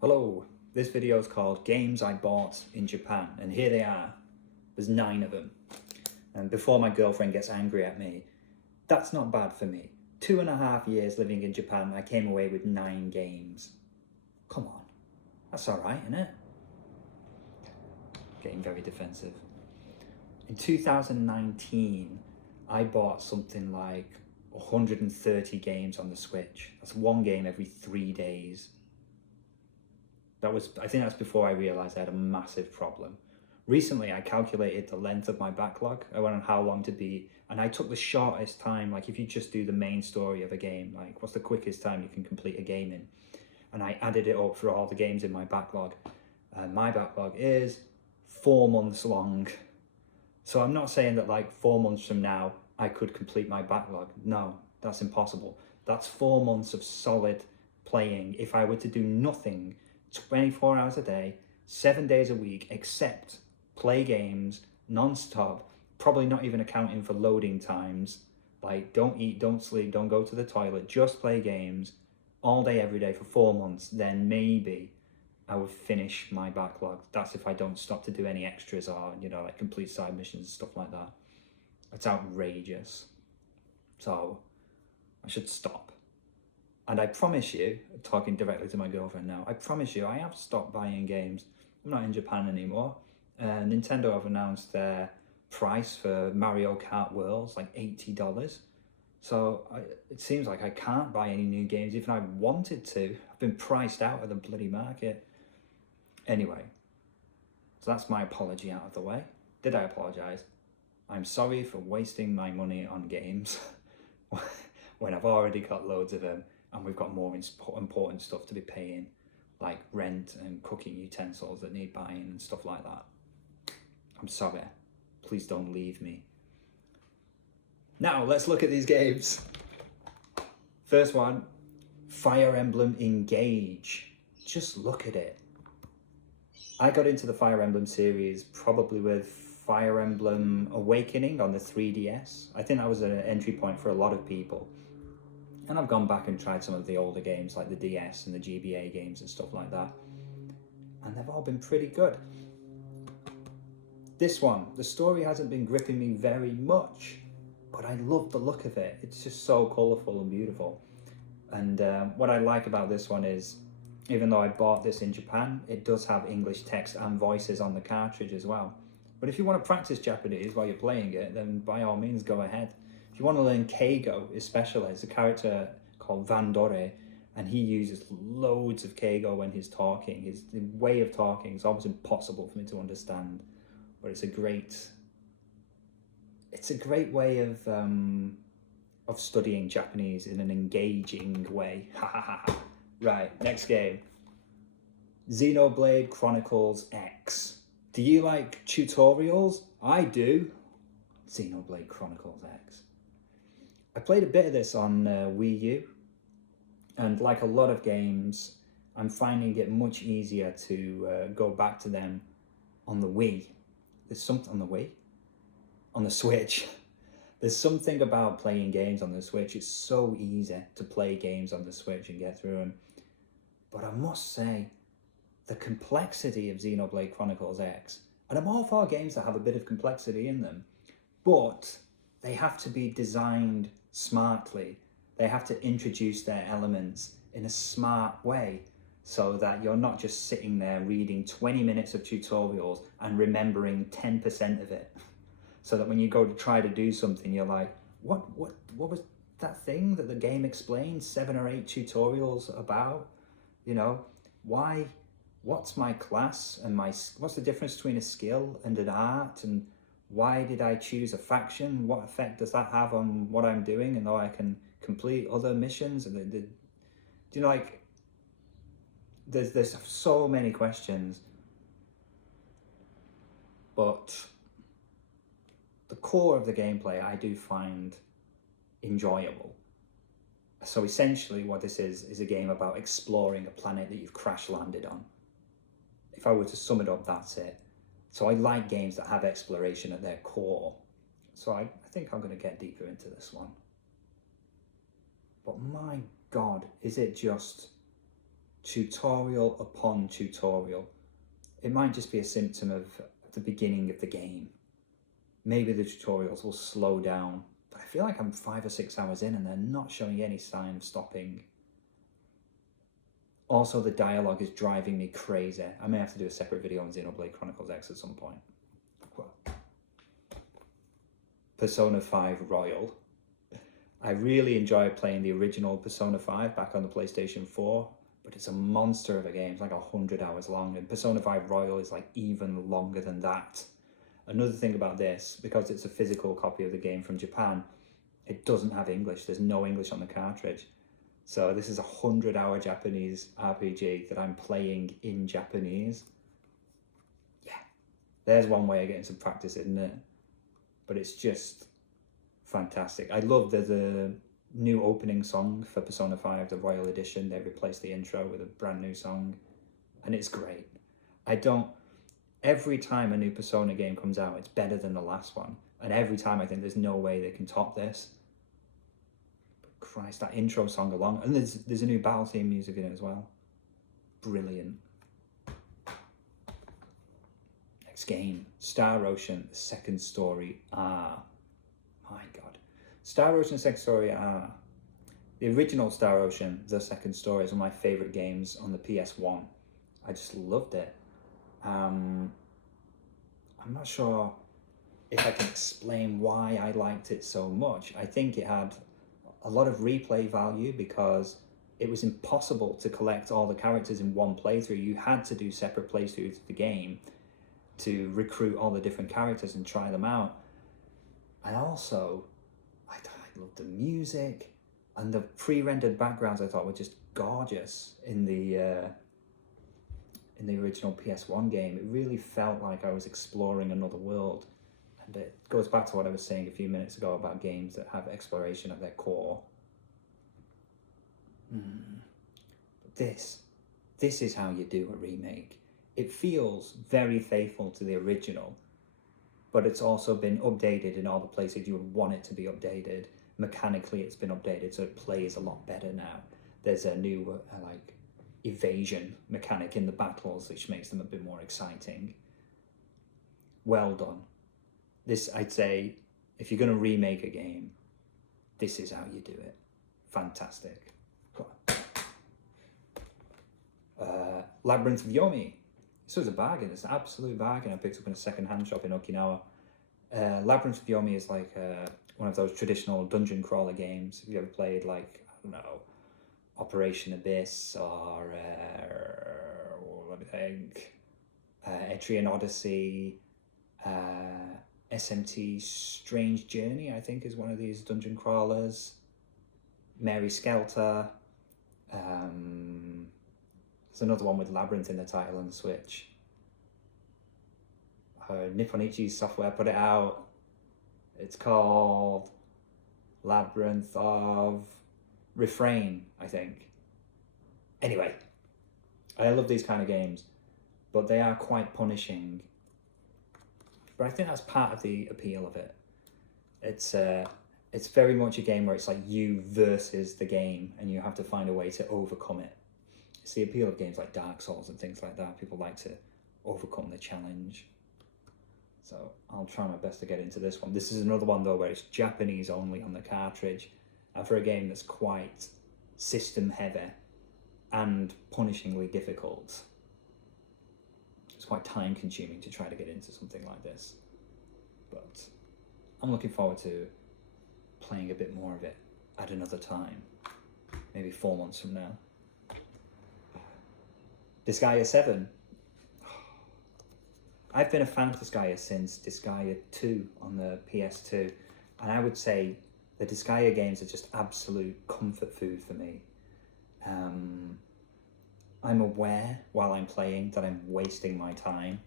Hello, this video is called Games I Bought in Japan, and here they are. There's 9 of them. And before my girlfriend gets angry at me, that's not bad for me. 2.5 years living in Japan, I came away with 9 games. Come on, that's alright, isn't it? Getting very defensive. In 2019, I bought something like 130 games on the Switch. That's one game every 3 days. I think that's before I realized I had a massive problem. Recently, I calculated the length of my backlog. I went on how long to beat, and I took the shortest time. Like if you just do the main story of a game, like what's the quickest time you can complete a game in? And I added it up for all the games in my backlog. And my backlog is 4 months long. So I'm not saying that like 4 months from now, I could complete my backlog. No, that's impossible. That's 4 months of solid playing if I were to do nothing 24 hours a day, 7 days a week, except play games non-stop, probably not even accounting for loading times. Like don't eat, don't sleep, don't go to the toilet, just play games all day, every day for 4 months. Then maybe I would finish my backlog. That's if I don't stop to do any extras or, like complete side missions and stuff like that. It's outrageous. So I should stop. And I promise you, talking directly to my girlfriend now, I promise you I have stopped buying games. I'm not in Japan anymore. Nintendo have announced their price for Mario Kart Worlds, like $80. So it seems like I can't buy any new games even if I wanted to. I've been priced out of the bloody market. Anyway, so that's my apology out of the way. Did I apologize? I'm sorry for wasting my money on games when I've already got loads of them and we've got more important stuff to be paying, like rent and cooking utensils that need buying and stuff like that. I'm sorry. Please don't leave me. Now, let's look at these games. First one, Fire Emblem Engage. Just look at it. I got into the Fire Emblem series probably with Fire Emblem Awakening on the 3DS. I think that was an entry point for a lot of people. And I've gone back and tried some of the older games like the DS and the GBA games and stuff like that. And they've all been pretty good. This one, the story hasn't been gripping me very much, but I love the look of it. It's just so colourful and beautiful. And what I like about this one is, even though I bought this in Japan, it does have English text and voices on the cartridge as well. But if you want to practice Japanese while you're playing it, then by all means go ahead. If you want to learn Keigo, especially, there's a character called Vandore, and he uses loads of Keigo when he's talking. His way of talking is almost impossible for me to understand, but it's a great way of studying Japanese in an engaging way. Right, next game. Xenoblade Chronicles X. Do you like tutorials? I do. Xenoblade Chronicles X. I played a bit of this on Wii U, and like a lot of games, I'm finding it much easier to go back to them on the Wii. There's something on the Wii? On the Switch. There's something about playing games on the Switch. It's so easy to play games on the Switch and get through them. But I must say, the complexity of Xenoblade Chronicles X, and I'm all for games that have a bit of complexity in them, but they have to be designed smartly. They have to introduce their elements in a smart way so that you're not just sitting there reading 20 minutes of tutorials and remembering 10% of it. So that when you go to try to do something, you're like, what was that thing that the game explained 7 or 8 tutorials about? Why? What's my class and what's the difference between a skill and an art? And why did I choose a faction? What effect does that have on what I'm doing? And though I can complete other missions, and there's so many questions, but the core of the gameplay I do find enjoyable. So essentially what this is a game about exploring a planet that you've crash landed on. If I were to sum it up, that's it. So I like games that have exploration at their core. So I think I'm going to get deeper into this one. But my God, is it just tutorial upon tutorial. It might just be a symptom of the beginning of the game. Maybe the tutorials will slow down, but I feel like I'm 5 or 6 hours in and they're not showing any sign of stopping. Also, the dialogue is driving me crazy. I may have to do a separate video on Xenoblade Chronicles X at some point. Persona 5 Royal. I really enjoyed playing the original Persona 5 back on the PlayStation 4, but it's a monster of a game. It's like 100 hours long, and Persona 5 Royal is like even longer than that. Another thing about this, because it's a physical copy of the game from Japan, it doesn't have English. There's no English on the cartridge. So this is a 100-hour Japanese RPG that I'm playing in Japanese. Yeah, there's one way of getting some practice, isn't it? But it's just fantastic. I love the new opening song for Persona 5, the Royal Edition. They replaced the intro with a brand new song, and it's great. Every time a new Persona game comes out, it's better than the last one. And every time I think there's no way they can top this. But Christ, that intro song alone. And there's a new battle theme music in it as well. Brilliant. Next game, Star Ocean, the Second Story R. My God. Star Ocean, Second Story R. The original Star Ocean, the Second Story, is one of my favourite games on the PS1. I just loved it. I'm not sure if I can explain why I liked it so much. I think it had a lot of replay value because it was impossible to collect all the characters in one playthrough. You had to do separate playthroughs of the game to recruit all the different characters and try them out. And also, I loved the music, and the pre-rendered backgrounds I thought were just gorgeous in the original PS1 game. It really felt like I was exploring another world. And it goes back to what I was saying a few minutes ago about games that have exploration at their core. This is how you do a remake. It feels very faithful to the original, but it's also been updated in all the places you would want it to be updated. Mechanically, it's been updated, so it plays a lot better now. There's a new evasion mechanic in the battles, which makes them a bit more exciting. Well done. This, I'd say, if you're going to remake a game, this is how you do it. Fantastic. Labyrinth of Yomi. This was a bargain. It's an absolute bargain. I picked up in a second-hand shop in Okinawa. Labyrinth of Yomi is like one of those traditional dungeon crawler games. Have you ever played, like, I don't know, Operation Abyss or let me think, Etrian Odyssey, SMT Strange Journey, I think, is one of these dungeon crawlers. Mary Skelter. There's another one with Labyrinth in the title on the Switch. Nipponichi Software put it out. It's called Labyrinth of Refrain, I think. Anyway, I love these kind of games, but they are quite punishing. But I think that's part of the appeal of it. It's very much a game where it's like you versus the game, and you have to find a way to overcome it. It's the appeal of games like Dark Souls and things like that. People like to overcome the challenge. So I'll try my best to get into this one. This is another one though where it's Japanese only on the cartridge, and for a game that's quite system heavy and punishingly difficult, it's quite time consuming to try to get into something like this. But I'm looking forward to playing a bit more of it at another time, maybe 4 months from now. Disgaea 7. I've been a fan of Disgaea since Disgaea 2 on the PS2, and I would say the Disgaea games are just absolute comfort food for me. I'm aware while I'm playing that I'm wasting my time,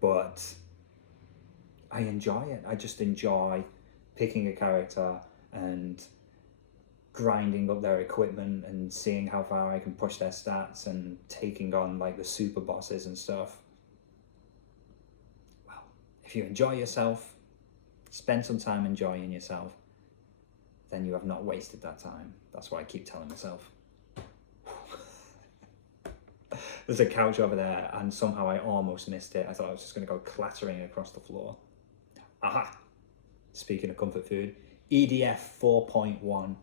but I enjoy it. I just enjoy picking a character and grinding up their equipment and seeing how far I can push their stats and taking on like the super bosses and stuff. Well, if you enjoy yourself, spend some time enjoying yourself, then you have not wasted that time. That's what I keep telling myself. There's a couch over there, and somehow I almost missed it. I thought I was just going to go clattering across the floor. Aha! Speaking of comfort food, EDF 4.1.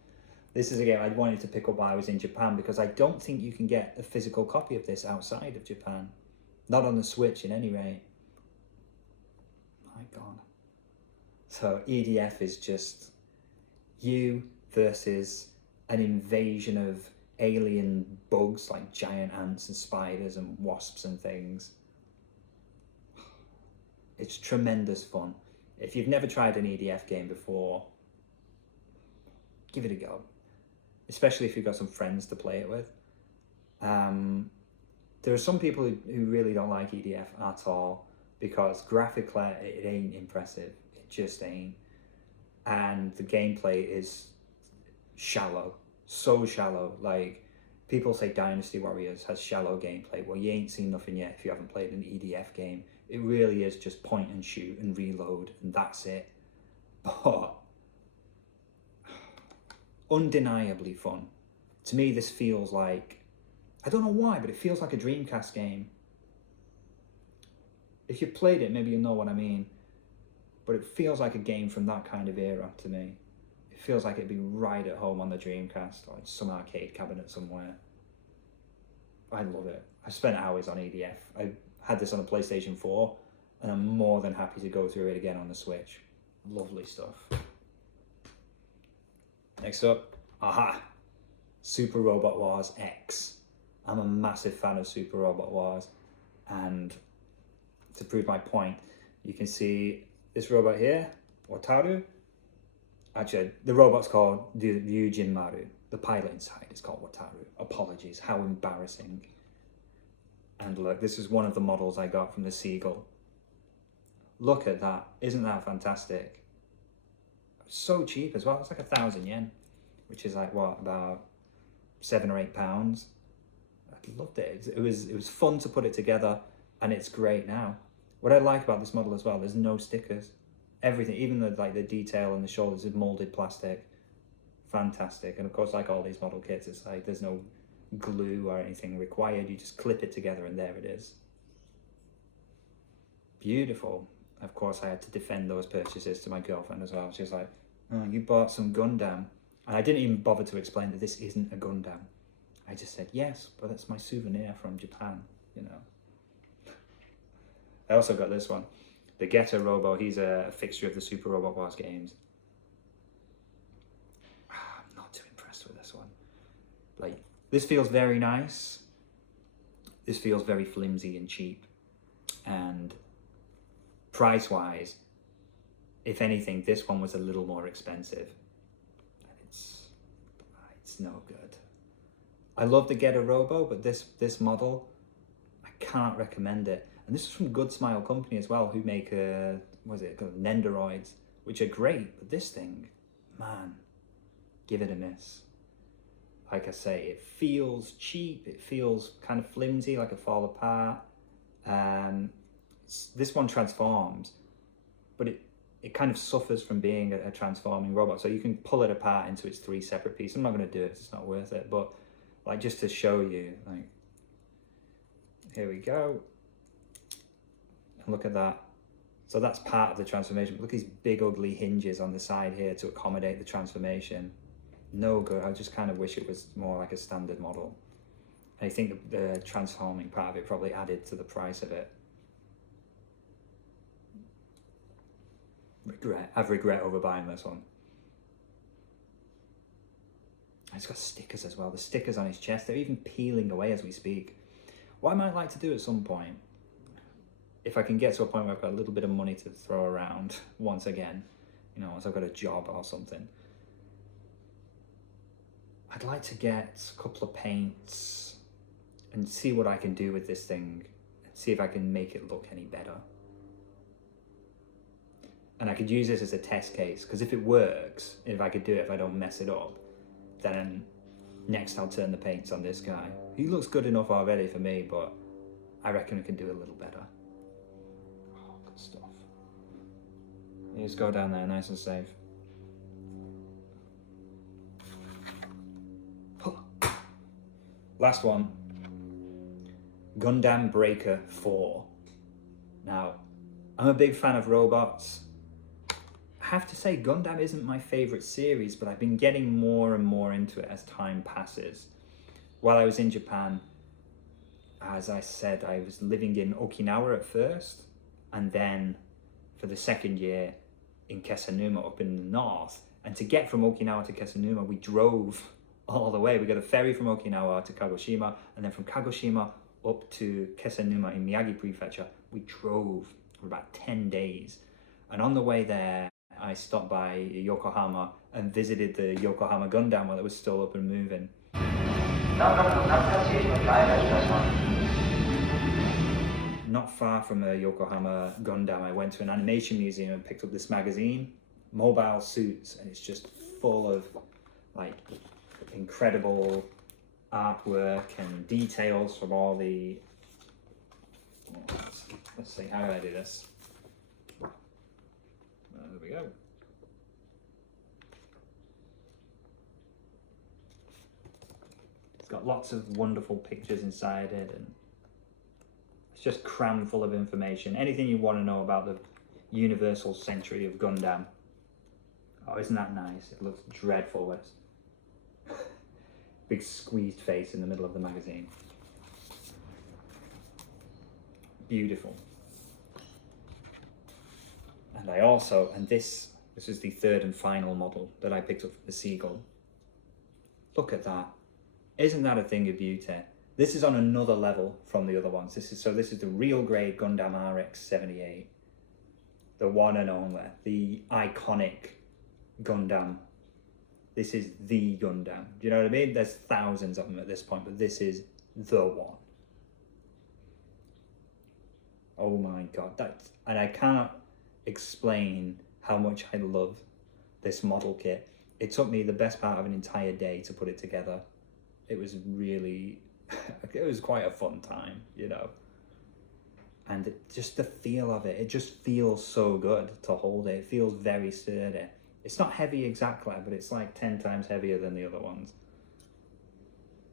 This is a game I wanted to pick up while I was in Japan because I don't think you can get a physical copy of this outside of Japan. Not on the Switch, in any rate. My God. So EDF is just you versus an invasion of alien bugs like giant ants and spiders and wasps and things. It's tremendous fun. If you've never tried an EDF game before, give it a go. Especially if you've got some friends to play it with. There are some people who really don't like EDF at all because graphically it ain't impressive. It just ain't. And the gameplay is shallow. So shallow. Like, people say Dynasty Warriors has shallow gameplay. Well, you ain't seen nothing yet if you haven't played an EDF game. It really is just point and shoot and reload, and that's it. But undeniably fun. To me, this feels like, I don't know why, but it feels like a Dreamcast game. If you've played it, maybe you'll know what I mean. But it feels like a game from that kind of era to me. It feels like it'd be right at home on the Dreamcast or in some arcade cabinet somewhere. I love it. I spent hours on EDF. I had this on a PlayStation 4, and I'm more than happy to go through it again on the Switch. Lovely stuff. Next up, aha! Super Robot Wars X. I'm a massive fan of Super Robot Wars, and to prove my point, you can see this robot here, Wataru. Actually, the robot's called the Ryujin Maru. The pilot inside is called Wataru. Apologies, how embarrassing. And look, this is one of the models I got from the Seagull. Look at that, isn't that fantastic? So cheap as well, it's like 1,000 yen, which is like what, about £7 or £8. I loved it. It was fun to put it together, and it's great now. What I like about this model as well, there's no stickers. Everything, even the detail on the shoulders is molded plastic. Fantastic. And of course, like all these model kits, it's like there's no glue or anything required. You just clip it together and there it is. Beautiful. Of course, I had to defend those purchases to my girlfriend as well. She was like, oh, you bought some Gundam. And I didn't even bother to explain that this isn't a Gundam. I just said, yes, but that's my souvenir from Japan, you know. I also got this one. The Getter Robo, he's a fixture of the Super Robot Wars games. I'm not too impressed with this one. Like, this feels very nice. This feels very flimsy and cheap. And price-wise, if anything, this one was a little more expensive. It's no good. I love the Getter Robo, but this model, I can't recommend it. And this is from Good Smile Company as well, who make Nendoroids, which are great. But this thing, man, give it a miss. Like I say, it feels cheap. It feels kind of flimsy, like it fall apart. This one transforms, but it kind of suffers from being a transforming robot. So you can pull it apart into its 3 separate pieces. I'm not going to do it. It's not worth it. But like, just to show you, like, here we go. And look at that. So that's part of the transformation. Look at these big ugly hinges on the side here to accommodate the transformation. No good. I just kind of wish it was more like a standard model. And I think the transforming part of it probably added to the price of it. I've regret over buying this one. It's got stickers as well. The stickers on his chest, they're even peeling away as we speak. What I might like to do at some point, if I can get to a point where I've got a little bit of money to throw around once again, you know, once I've got a job or something, I'd like to get a couple of paints and see what I can do with this thing, see if I can make it look any better. And I could use this as a test case, because if it works, if I could do it, if I don't mess it up, then next I'll turn the paints on this guy. He looks good enough already for me, but I reckon we can do a little better. Oh, good stuff. You just go down there nice and safe. Last one. Gundam Breaker 4. Now, I'm a big fan of robots. I have to say, Gundam isn't my favourite series, but I've been getting more and more into it as time passes. While I was in Japan, as I said, I was living in Okinawa at first, and then for the second year in Kesanuma up in the north. And to get from Okinawa to Kesanuma, we drove all the way. We got a ferry from Okinawa to Kagoshima, and then from Kagoshima up to Kesanuma in Miyagi Prefecture. We drove for about 10 days. And on the way there, I stopped by Yokohama and visited the Yokohama Gundam while it was still up and moving. Not far from a Yokohama Gundam, I went to an animation museum and picked up this magazine, Mobile Suits, and it's just full of like incredible artwork and details from all the. Let's see, how do I do this? There we go. It's got lots of wonderful pictures inside it, and it's just crammed full of information. Anything you want to know about the Universal Century of Gundam. Oh, isn't that nice? It looks dreadful. Big squeezed face in the middle of the magazine. Beautiful. And I also, and this is the third and final model that I picked up for the Seagull. Look at that. Isn't that a thing of beauty? This is on another level from the other ones. This is the real grade Gundam RX-78. The one and only, the iconic Gundam. This is the Gundam. Do you know what I mean? There's thousands of them at this point, but this is the one. Oh my God, and I can't explain how much I love this model kit. It took me the best part of an entire day to put it together. It was really, it was quite a fun time, you know. And just the feel of it just feels so good to hold it. It feels very sturdy. It's not heavy exactly, but it's like 10 times heavier than the other ones.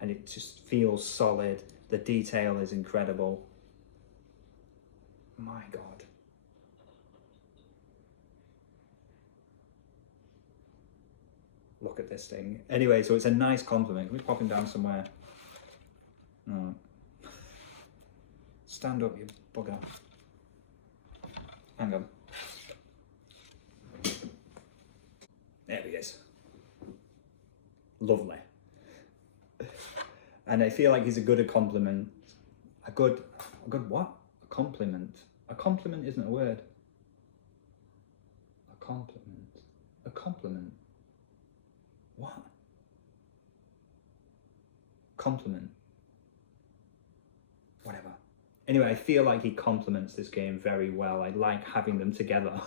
And it just feels solid. The detail is incredible. My God. Look at this thing. Anyway, so it's a nice compliment. Can we pop him down somewhere? No. Stand up, you bugger. Hang on. There he is. Lovely. And I feel like he's a good compliment. A good what? A compliment. A compliment isn't a word. A compliment. A compliment. What? Compliment. Whatever. Anyway, I feel like he complements this game very well. I like having them together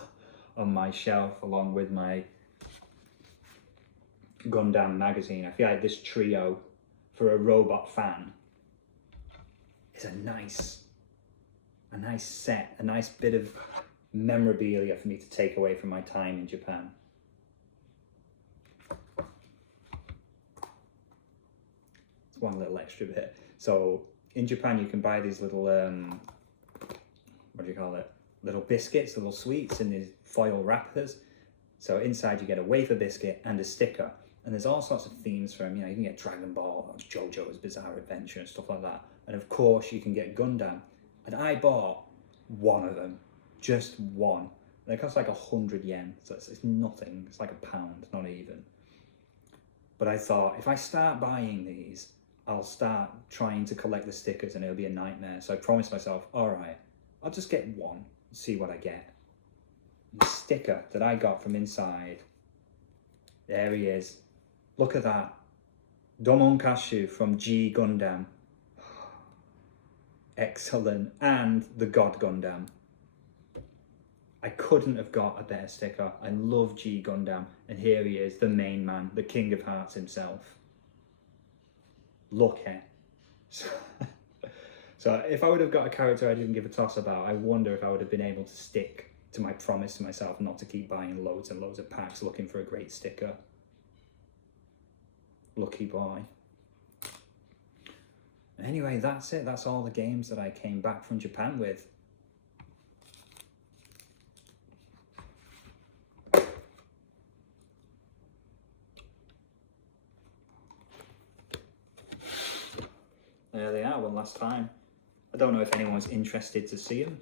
on my shelf along with my Gundam magazine. I feel like this trio for a robot fan is a nice set, a nice bit of memorabilia for me to take away from my time in Japan. It's one little extra bit. So in Japan you can buy these little what do you call it? Little biscuits, little sweets in these foil wrappers. So inside you get a wafer biscuit and a sticker. And there's all sorts of themes from, you know, you can get Dragon Ball, or JoJo's Bizarre Adventure and stuff like that. And of course you can get Gundam. And I bought one of them, just one. And it costs like 100 yen, so it's nothing. It's like £1, not even. But I thought, if I start buying these, I'll start trying to collect the stickers and it'll be a nightmare. So I promised myself, all right, I'll just get one and see what I get. The sticker that I got from inside, there he is. Look at that. Domon Kashu from G Gundam. Excellent. And the God Gundam. I couldn't have got a better sticker. I love G Gundam. And here he is, the main man, the King of Hearts himself. Look at. So if I would have got a character I didn't give a toss about, I wonder if I would have been able to stick to my promise to myself not to keep buying loads and loads of packs looking for a great sticker. Lucky boy. Anyway, that's it. That's all the games that I came back from Japan with. There they are, one last time. I don't know if anyone's interested to see them,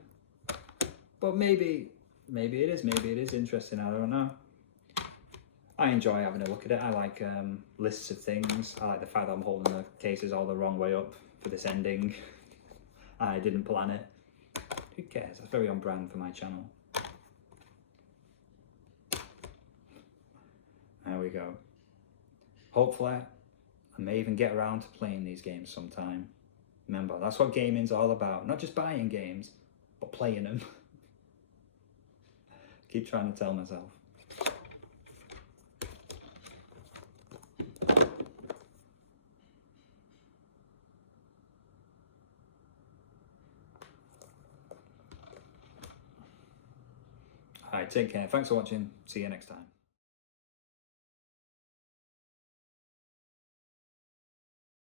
but maybe it is interesting, I don't know. I enjoy having a look at it. I like lists of things. I like the fact that I'm holding the cases all the wrong way up for this ending. I didn't plan it. Who cares? That's very on brand for my channel. There we go. Hopefully, I may even get around to playing these games sometime. Remember, that's what gaming's all about. Not just buying games, but playing them. Keep trying to tell myself. Alright, take care. Thanks for watching. See you next time.